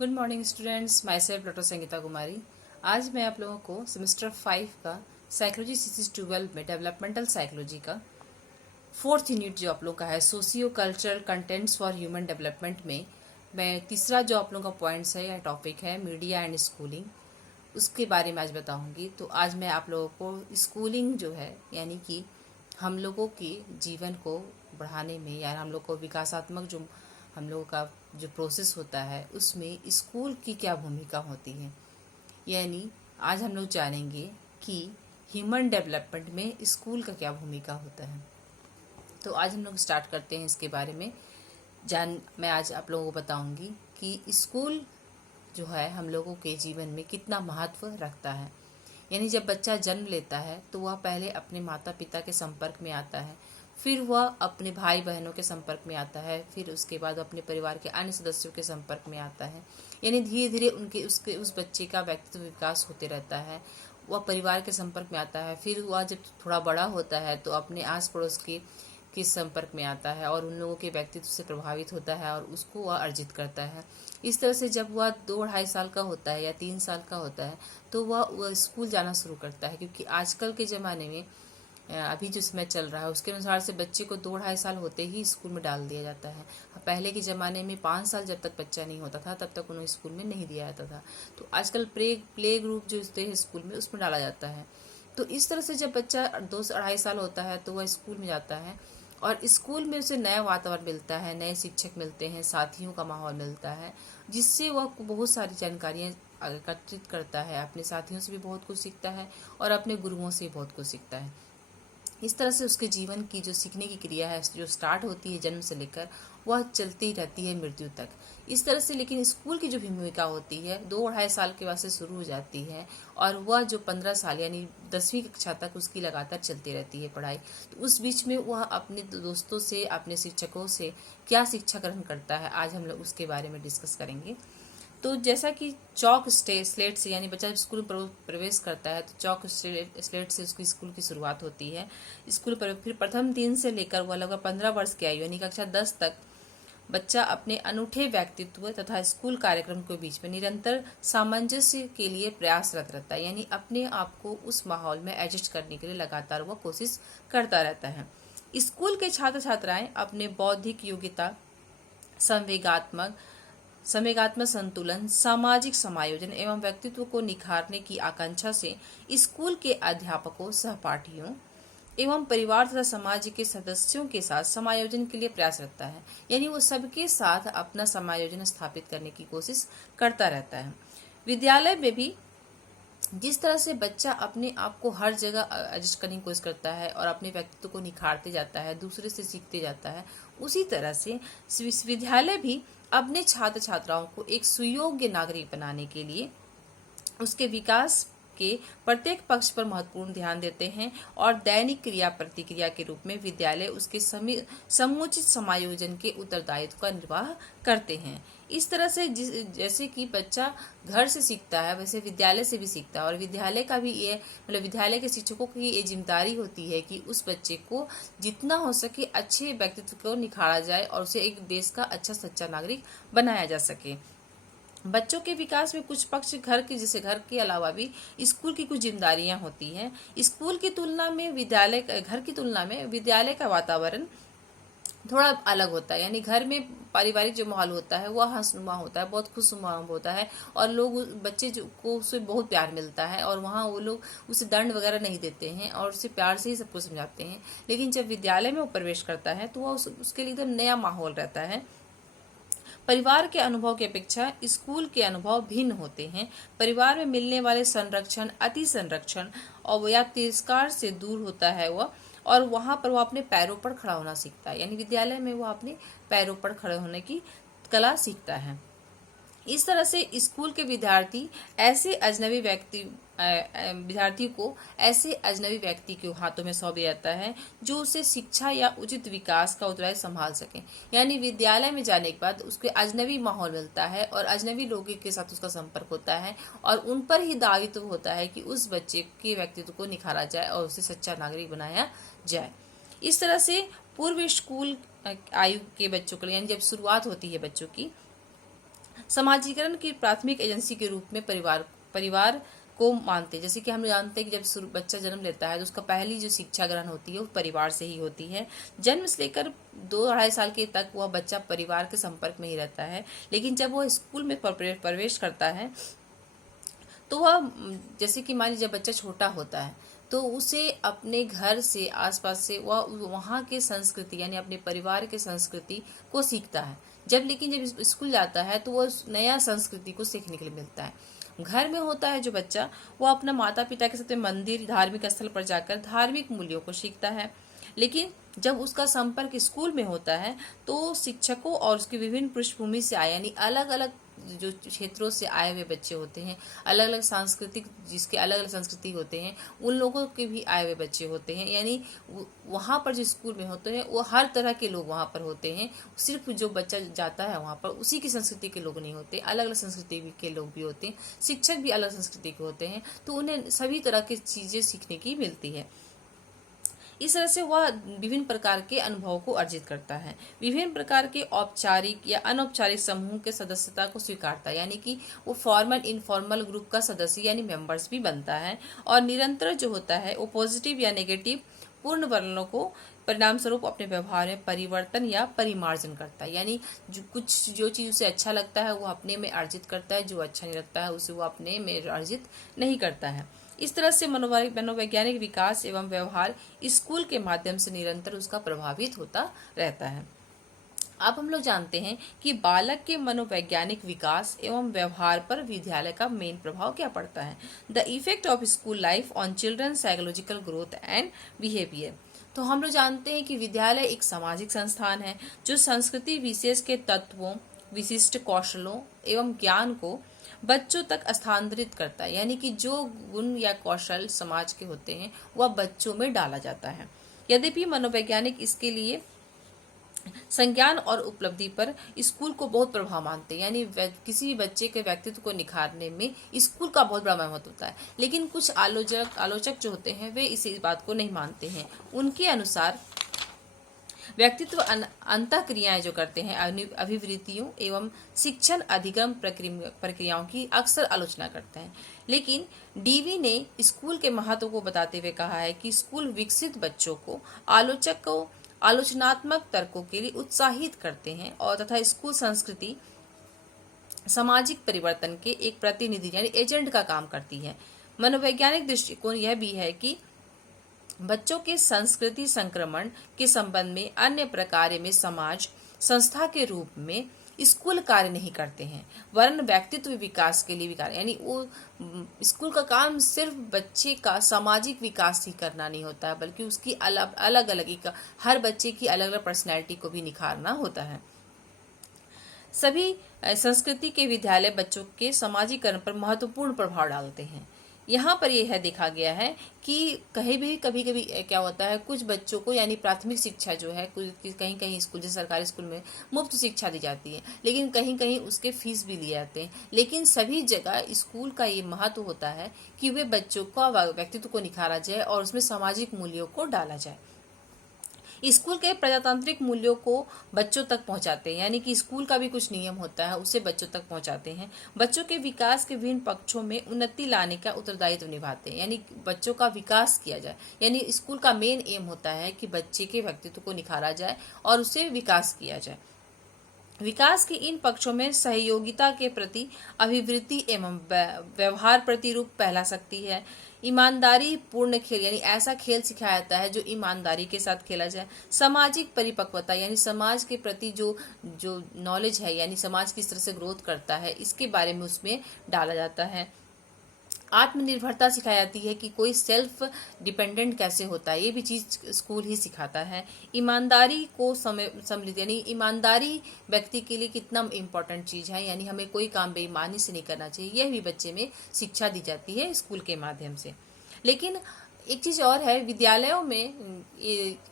Good morning students, myself doctor Sangeeta Kumari. आज मैं आप लोगों को सेमेस्टर 5 का साइकोलॉजी सीरीज 12 में डेवलपमेंटल साइकोलॉजी का 4th यूनिट जो आप लोगों का है socio cultural contents for human development में मैं तीसरा जो आप लोगों का पॉइंट्स है या टॉपिक है मीडिया एंड स्कूलिंग, उसके बारे में आज बताऊंगी। तो आज मैं आप लोगों को स्कूलिंग जो है यानी कि हम लोगों के जीवन को बढ़ाने में या हम लोग को विकासात्मक जो हम लोगों का जो प्रोसेस होता है उसमें स्कूल की क्या भूमिका होती है, यानी आज हम लोग जानेंगे कि ह्यूमन डेवलपमेंट में स्कूल का क्या भूमिका होता है। तो आज हम लोग स्टार्ट करते हैं इसके बारे में मैं आज आप लोगों को बताऊंगी कि स्कूल जो है हम लोगों के जीवन में कितना महत्व रखता है। यानी जब बच्चा जन्म लेता है तो वह पहले अपने माता पिता के संपर्क में आता है, फिर वह अपने भाई बहनों के संपर्क में आता है, फिर उसके बाद अपने परिवार के अन्य सदस्यों के संपर्क में आता है। यानी धीरे धीरे उस बच्चे का व्यक्तित्व विकास होते रहता है। वह परिवार के संपर्क में आता है, फिर वह जब थोड़ा बड़ा होता है तो अपने आस पड़ोस के संपर्क में आता है और उन लोगों के व्यक्तित्व से प्रभावित होता है और उसको वह अर्जित करता है। इस तरह से जब वह 2-2.5 साल का होता है या 3 साल का होता है तो वह स्कूल जाना शुरू करता है, क्योंकि आजकल के ज़माने में अभी जो समय चल रहा है उसके अनुसार से बच्चे को 2-2.5 साल होते ही स्कूल में डाल दिया जाता है। पहले के ज़माने में 5 साल जब तक बच्चा नहीं होता था तब तक उन्हें स्कूल में नहीं दिया जाता था। तो आजकल प्ले ग्रुप जो होते हैं स्कूल में उसमें डाला जाता है। तो इस तरह से जब बच्चा 2-2.5 साल होता है तो वह स्कूल में जाता है और स्कूल में उसे नया वातावरण मिलता है, नए शिक्षक मिलते हैं, साथियों का माहौल मिलता है, जिससे वह बहुत सारी जानकारियाँ एकत्रित करता है। अपने साथियों से भी बहुत कुछ सीखता है और अपने गुरुओं से भी बहुत कुछ सीखता है। इस तरह से उसके जीवन की जो सीखने की क्रिया है जो स्टार्ट होती है जन्म से लेकर वह चलती रहती है मृत्यु तक। इस तरह से लेकिन स्कूल की जो भूमिका होती है 2-2.5 साल के बाद से शुरू हो जाती है और वह जो 15 साल यानी 10वीं कक्षा तक उसकी लगातार चलती रहती है पढ़ाई। तो उस बीच में वह अपने दोस्तों से, अपने शिक्षकों से क्या शिक्षा ग्रहण करता है, आज हम लोग उसके बारे में डिस्कस करेंगे। तो जैसा कि चौक स्लेट से, यानी बच्चा स्कूल में प्रवेश करता है तो चौक स्लेट से उसकी स्कूल की शुरुआत होती है। स्कूल पर फिर प्रथम 3 से लेकर वह लगभग 15 वर्ष की आयु यानी कक्षा 10 तक बच्चा अपने अनूठे व्यक्तित्व तथा स्कूल कार्यक्रम के बीच में निरंतर सामंजस्य के लिए प्रयासरत रहता है। यानी अपने आप को उस माहौल में एडजस्ट करने के लिए लगातार वह कोशिश करता रहता है। स्कूल के छात्र छात्राएं अपने बौद्धिक योग्यता, संवेगात्मक संतुलन, सामाजिक समायोजन एवं व्यक्तित्व को निखारने की आकांक्षा से स्कूल के अध्यापकों, सहपाठियों एवं परिवार तथा समाज के सदस्यों के साथ समायोजन के लिए प्रयास रखता है। यानी वो सबके साथ अपना समायोजन स्थापित करने की कोशिश करता रहता है। विद्यालय में भी जिस तरह से बच्चा अपने आप को हर जगह एडजस्ट करने की कोशिश करता है और अपने व्यक्तित्व को निखारते जाता है, दूसरे से सीखते जाता है, उसी तरह से विश्वविद्यालय भी अपने छात्र छात्राओं को एक सुयोग्य नागरिक बनाने के लिए उसके विकास के प्रत्येक पक्ष पर महत्वपूर्ण ध्यान देते हैं और दैनिक क्रिया प्रतिक्रिया के रूप में विद्यालय उसके समुचित समायोजन के उत्तरदायित्व का निर्वाह करते हैं। इस तरह से जैसे कि बच्चा घर से सीखता है वैसे विद्यालय से भी सीखता है और विद्यालय का भी ये विद्यालय के शिक्षकों की ये जिम्मेदारी होती है कि उस बच्चे को जितना हो सके अच्छे व्यक्तित्व को निखारा जाए और उसे एक देश का अच्छा सच्चा नागरिक बनाया जा सके। बच्चों के विकास में कुछ पक्ष घर के अलावा भी स्कूल की कुछ जिम्मेदारियां होती हैं। स्कूल की तुलना में घर की तुलना में विद्यालय का वातावरण थोड़ा अलग होता है। यानी घर में पारिवारिक जो माहौल होता है वह हंसनुमा होता है, बहुत खुशनुमा होता है और बच्चे को उससे बहुत प्यार मिलता है और वहाँ वो लोग उसे दंड वगैरह नहीं देते हैं और उसे प्यार से ही सब कुछ समझाते हैं। लेकिन जब विद्यालय में वो प्रवेश करता है तो वह उसके लिए एकदम नया माहौल रहता है। परिवार के अनुभव की अपेक्षा स्कूल के अनुभव भिन्न होते हैं। परिवार में मिलने वाले संरक्षण, अति संरक्षण और या तिरस्कार से दूर होता है वह, और वहां पर वह अपने पैरों पर खड़ा होना सीखता है। यानी विद्यालय में वह अपने पैरों पर खड़े होने की कला सीखता है। इस तरह से स्कूल के विद्यार्थी को ऐसे अजनबी व्यक्ति के हाथों में सौंप दिया जाता है जो उसे शिक्षा या उचित विकास का उत्तरदायित्व संभाल सके। यानी विद्यालय में जाने के बाद उसके अजनबी माहौल मिलता है और अजनबी लोगों के साथ उसका संपर्क होता है और उन पर ही दायित्व होता है कि उस बच्चे के व्यक्तित्व को निखारा जाए और उसे सच्चा नागरिक बनाया जाए। इस तरह से पूर्व स्कूल आयु के बच्चों के लिए, यानी जब शुरुआत होती है बच्चों की, समाजीकरण की प्राथमिक एजेंसी के रूप में परिवार को मानते हैं। जैसे कि हम जानते हैं कि जब बच्चा जन्म लेता है तो उसका पहली जो शिक्षा ग्रहण होती है वो परिवार से ही होती है। जन्म से लेकर 2-2.5 साल के तक वह बच्चा परिवार के संपर्क में ही रहता है, लेकिन जब वह स्कूल में प्रवेश करता है तो वह, जैसे कि मान लीजिए जब बच्चा छोटा होता है तो उसे अपने घर से, आसपास से वह वहाँ के संस्कृति यानी अपने परिवार के संस्कृति को सीखता है। लेकिन जब स्कूल जाता है तो वह नया संस्कृति को सीखने के लिए मिलता है। घर में होता है जो बच्चा, वो अपना माता पिता के साथ मंदिर, धार्मिक स्थल पर जाकर धार्मिक मूल्यों को सीखता है। लेकिन जब उसका संपर्क स्कूल में होता है तो शिक्षकों और उसकी विभिन्न पृष्ठभूमि से आए यानी अलग अलग जो क्षेत्रों से आए हुए बच्चे होते हैं, अलग अलग सांस्कृतिक, जिसके अलग अलग संस्कृति होते हैं, उन लोगों के भी आए हुए बच्चे होते हैं। यानी वहाँ पर जो स्कूल में होते हैं वो हर तरह के लोग वहाँ पर होते हैं। सिर्फ जो बच्चा जाता है वहाँ पर उसी की संस्कृति के लोग नहीं होते, अलग अलग संस्कृति के लोग भी होते हैं। शिक्षक भी अलग संस्कृति के होते हैं, तो उन्हें सभी तरह की चीज़ें सीखने की मिलती है। इस तरह से वह विभिन्न प्रकार के अनुभवों को अर्जित करता है। विभिन्न प्रकार के औपचारिक या अनौपचारिक समूह के सदस्यता को स्वीकारता है, यानी कि वो फॉर्मल इनफॉर्मल ग्रुप का सदस्य यानी मेंबर्स भी बनता है। और निरंतर जो होता है वो पॉजिटिव या नेगेटिव पूर्ण वर्णों को परिणाम स्वरूप अपने व्यवहार में परिवर्तन या परिमार्जन करता है। यानी जो चीज़ उसे अच्छा लगता है वो अपने में अर्जित करता है, जो अच्छा नहीं लगता है उसे वो अपने में अर्जित नहीं करता है। इस तरह से मनोवैज्ञानिक विकास एवं व्यवहार स्कूल के माध्यम से निरंतर उसका प्रभावित होता रहता है। अब हम लोग जानते हैं कि बालक के मनोवैज्ञानिक विकास एवं व्यवहार पर विद्यालय का मेन प्रभाव क्या पड़ता है। The effect of school life on children psychological growth and behaviour. तो हम लोग जानते हैं कि विद्यालय एक सामाजिक संस्थान है जो संस्कृति विशेष के तत्वों, विशिष्ट कौशलों एवं ज्ञान को बच्चों तक स्थानांतरित करता है। यानी कि जो गुण या कौशल समाज के होते हैं वह बच्चों में डाला जाता है। यद्यपि मनोवैज्ञानिक इसके लिए संज्ञान और उपलब्धि पर स्कूल को बहुत प्रभाव मानते हैं, यानी किसी भी बच्चे के व्यक्तित्व को निखारने में स्कूल का बहुत बड़ा महत्व होता है। लेकिन कुछ आलोचक जो होते हैं वे इस बात को नहीं मानते हैं। उनके अनुसार व्यक्तित्व अंतः क्रियाएं जो करते हैं अभिवृत्तियों एवं शिक्षण अधिगम प्रक्रियाओं की अक्सर आलोचना करते हैं। लेकिन डीवी ने स्कूल के महत्व को बताते हुए कहा है कि स्कूल विकसित बच्चों को आलोचनात्मक तर्कों के लिए उत्साहित करते हैं और तथा स्कूल संस्कृति सामाजिक परिवर्तन के एक प्रतिनिधि यानी एजेंट का काम करती है। मनोवैज्ञानिक दृष्टिकोण यह भी है कि बच्चों के संस्कृति संक्रमण के संबंध में अन्य प्रकार में समाज संस्था के रूप में स्कूल कार्य नहीं करते हैं, वरन व्यक्तित्व विकास के लिए भी कार्य, यानी वो स्कूल का काम सिर्फ बच्चे का सामाजिक विकास ही करना नहीं होता है, बल्कि उसकी अलग अलग हर बच्चे की अलग अलग पर्सनैलिटी को भी निखारना होता है। सभी संस्कृति के विद्यालय बच्चों के सामाजिकरण पर महत्वपूर्ण प्रभाव डालते हैं। यहाँ पर यह देखा गया है कि कहीं भी कभी कभी क्या होता है, कुछ बच्चों को यानी प्राथमिक शिक्षा जो है कहीं कहीं स्कूल, जैसे सरकारी स्कूल में मुफ्त शिक्षा दी जाती है, लेकिन कहीं कहीं उसके फीस भी लिए जाते हैं। लेकिन सभी जगह स्कूल का ये महत्व होता है कि वे बच्चों का व्यक्तित्व को निखारा जाए और उसमें सामाजिक मूल्यों को डाला जाए। स्कूल के प्रजातांत्रिक मूल्यों को बच्चों तक पहुंचाते हैं, यानी कि स्कूल का भी कुछ नियम होता है उसे बच्चों तक पहुंचाते हैं। बच्चों के विकास के विभिन्न पक्षों में उन्नति लाने का उत्तरदायित्व निभाते हैं, यानी बच्चों का विकास किया जाए। यानी स्कूल का मेन एम होता है कि बच्चे के व्यक्तित्व को निखारा जाए और उसे विकास किया जाए। विकास के इन पक्षों में सहयोगिता के प्रति अभिवृत्ति एवं व्यवहार प्रतिरूप पहला सकती है। ईमानदारी पूर्ण खेल, यानी ऐसा खेल सिखाया जाता है जो ईमानदारी के साथ खेला जाए। सामाजिक परिपक्वता, यानी समाज के प्रति जो नॉलेज है, यानी समाज किस तरह से ग्रोथ करता है इसके बारे में उसमें डाला जाता है। आत्मनिर्भरता सिखाई जाती है कि कोई सेल्फ डिपेंडेंट कैसे होता है, ये भी चीज स्कूल ही सिखाता है। ईमानदारी को सम्मिलित, यानी ईमानदारी व्यक्ति के लिए कितना इम्पोर्टेंट चीज है, यानी हमें कोई काम बेईमानी से नहीं करना चाहिए, यह भी बच्चे में शिक्षा दी जाती है स्कूल के माध्यम से। लेकिन एक चीज और है, विद्यालयों में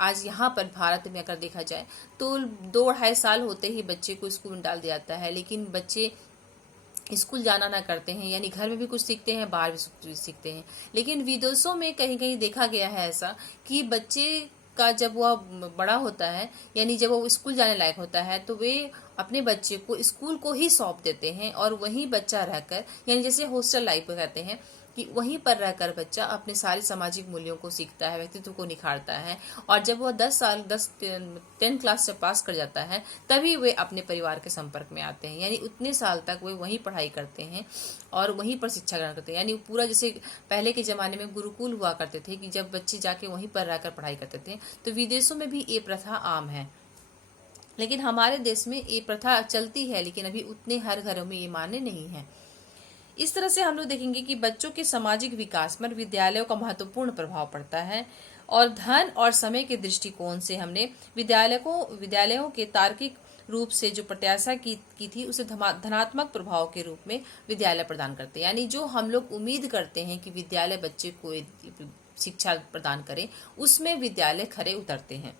आज यहाँ पर भारत में अगर देखा जाए तो 2-2.5 साल होते ही बच्चे को स्कूल में डाल दिया जाता है, लेकिन बच्चे स्कूल जाना ना करते हैं, यानी घर में भी कुछ सीखते हैं, बाहर भी सीखते हैं। लेकिन विदेशों में कहीं कहीं देखा गया है ऐसा कि बच्चे का जब वह बड़ा होता है, यानी जब वो स्कूल जाने लायक होता है, तो वे अपने बच्चे को स्कूल को ही सौंप देते हैं और वहीं बच्चा रहकर, यानी जैसे हॉस्टल लाइफ कहते हैं कि वहीं पर रहकर बच्चा अपने सारे सामाजिक मूल्यों को सीखता है, व्यक्तित्व को निखारता है। और जब वह 10 क्लास से पास कर जाता है तभी वे अपने परिवार के संपर्क में आते हैं, यानी उतने साल तक वे वहीं पढ़ाई करते हैं और वहीं पर शिक्षा ग्रहण करते हैं। यानी पूरा जैसे पहले के ज़माने में गुरुकुल हुआ करते थे कि जब बच्चे जाके वहीं पर रहकर पढ़ाई करते थे, तो विदेशों में भी ये प्रथा आम है, लेकिन हमारे देश में ये प्रथा चलती है, लेकिन अभी उतने हर घरों में ये मान्य नहीं है। इस तरह से हम लोग देखेंगे कि बच्चों के सामाजिक विकास पर विद्यालयों का महत्वपूर्ण प्रभाव पड़ता है। और धन और समय के दृष्टिकोण से हमने विद्यालयों के तार्किक रूप से जो प्रत्याशा की थी उसे धनात्मक प्रभाव के रूप में विद्यालय प्रदान करते हैं। यानी जो हम लोग उम्मीद करते हैं कि विद्यालय बच्चे को शिक्षा प्रदान करे, उसमें विद्यालय खरे उतरते हैं।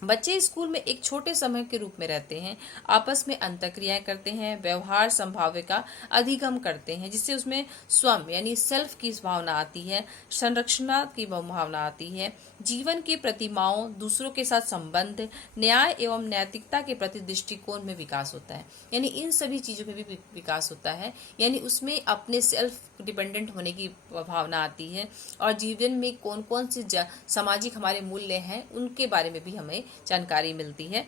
बच्चे स्कूल में एक छोटे समय के रूप में रहते हैं, आपस में अंतःक्रियाएं करते हैं, व्यवहार संभाव्य का अधिगम करते हैं, जिससे उसमें स्वयं यानी सेल्फ की भावना आती है, संरक्षणा की भावना आती है, जीवन की प्रतिमाओं, दूसरों के साथ संबंध, न्याय एवं नैतिकता के प्रति दृष्टिकोण में विकास होता है। यानी इन सभी चीजों में भी विकास होता है, यानी उसमें अपने सेल्फ डिपेंडेंट होने की भावना आती है और जीवन में कौन कौन से सामाजिक हमारे मूल्य हैं उनके बारे में भी हमें जानकारी मिलती है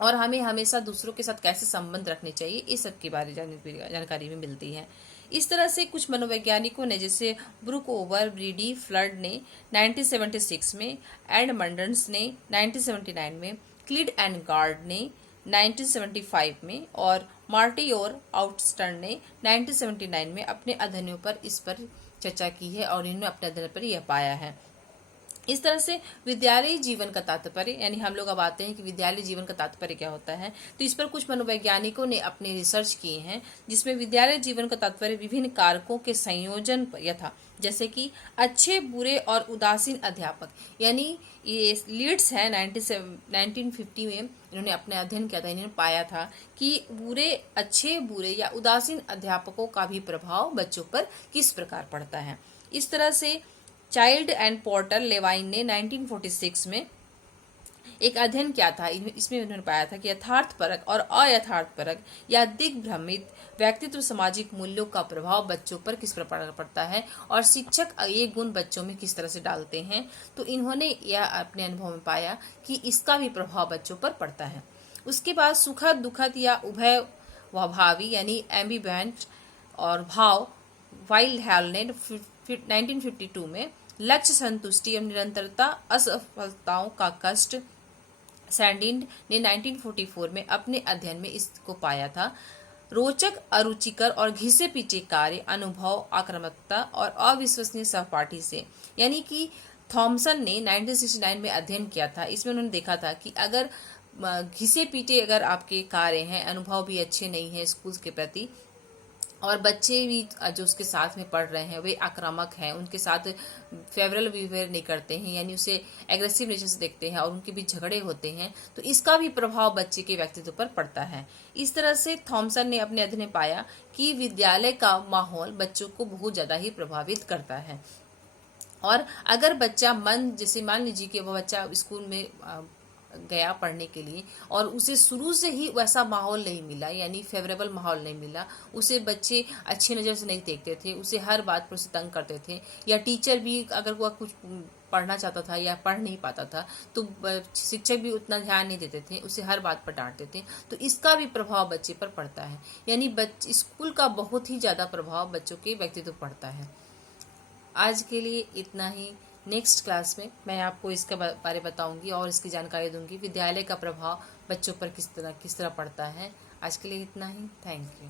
और हमें हमेशा दूसरों के साथ कैसे संबंध रखने चाहिए इस सब के बारे में जानकारी भी मिलती है। इस तरह से कुछ मनोवैज्ञानिकों ने, जैसे ब्रुक ओवर, ब्रीडी, फ्लड ने 1976 में, एडमंडन्स ने 1979 में, क्लिड एंड गार्ड ने 1975 में और मार्टी और आउटस्टन ने 1979 में अपने अध्ययनों पर इस पर चर्चा की है और इन्होंने अपने अध्ययन पर यह पाया है। इस तरह से विद्यालयी जीवन का तात्पर्य, यानी हम लोग अब आते हैं कि विद्यालय जीवन का तात्पर्य क्या होता है। तो इस पर कुछ मनोवैज्ञानिकों ने अपने रिसर्च किए हैं, जिसमें विद्यालय जीवन का तात्पर्य विभिन्न कारकों के संयोजन यथा, जैसे कि अच्छे, बुरे और उदासीन अध्यापक, यानी ये लीड्स है 1950 में इन्होंने अपने अध्ययन किया था। इन्होंने पाया था कि अच्छे, बुरे या उदासीन अध्यापकों का भी प्रभाव बच्चों पर किस प्रकार पड़ता है। इस तरह से चाइल्ड एंड पोर्टर लेवाइन ने 1946 में एक अध्ययन किया था। इसमें उन्होंने पाया था कि यथार्थपरक और अयथार्थपरक या दिग्भ्रमित व्यक्तित्व सामाजिक मूल्यों का प्रभाव बच्चों पर किस प्रकार पड़ता है और शिक्षक ये गुण बच्चों में किस तरह से डालते हैं। तो इन्होंने यह अपने अनुभव में पाया कि इसका भी प्रभाव बच्चों पर पड़ता है। उसके बाद सुखद, दुखद या उभय भावी यानी एम्बिवेलेंट और भाव, वाइल्ड हैल ने 1952 में, लक्ष्य, संतुष्टि एवं निरंतरता, असफलताओं का कष्ट, सैंडिन ने 1944 में अपने अध्ययन में इसको पाया था। रोचक, अरुचिकर और घिसे पीछे कार्य, अनुभव, आक्रामकता और अविश्वसनीय सहपाठी से, यानी कि थॉमसन ने 1969 में अध्ययन किया था। इसमें उन्होंने देखा था कि अगर घिसे पीटे अगर आपके कार्य हैं, अनुभव भी अच्छे नहीं है स्कूल के प्रति, और बच्चे भी जो उसके साथ में पढ़ रहे हैं वे आक्रामक हैं, उनके साथ फेवरल बिहेवियर नहीं करते हैं, यानी उसे एग्रेसिव नेचर से देखते हैं और उनके बीच झगड़े होते हैं, तो इसका भी प्रभाव बच्चे के व्यक्तित्व पर पड़ता है। इस तरह से थॉमसन ने अपने अध्ययन में पाया कि विद्यालय का माहौल बच्चों को बहुत ज्यादा ही प्रभावित करता है। और अगर बच्चा जैसे मान लीजिए कि वह बच्चा स्कूल में गया पढ़ने के लिए और उसे शुरू से ही वैसा माहौल नहीं मिला, यानी फेवरेबल माहौल नहीं मिला, उसे बच्चे अच्छी नज़र से नहीं देखते थे, उसे हर बात पर उसे तंग करते थे, या टीचर भी अगर वह कुछ पढ़ना चाहता था या पढ़ नहीं पाता था तो शिक्षक भी उतना ध्यान नहीं देते थे, उसे हर बात पर डांटते थे, तो इसका भी प्रभाव बच्चे पर पड़ता है। यानी स्कूल का बहुत ही ज़्यादा प्रभाव बच्चों के व्यक्तित्व पर पड़ता है। आज के लिए इतना ही। नेक्स्ट क्लास में मैं आपको इसके बारे बताऊंगी और इसकी जानकारी दूंगी, विद्यालय का प्रभाव बच्चों पर किस तरह पड़ता है। आज के लिए इतना ही। Thank you.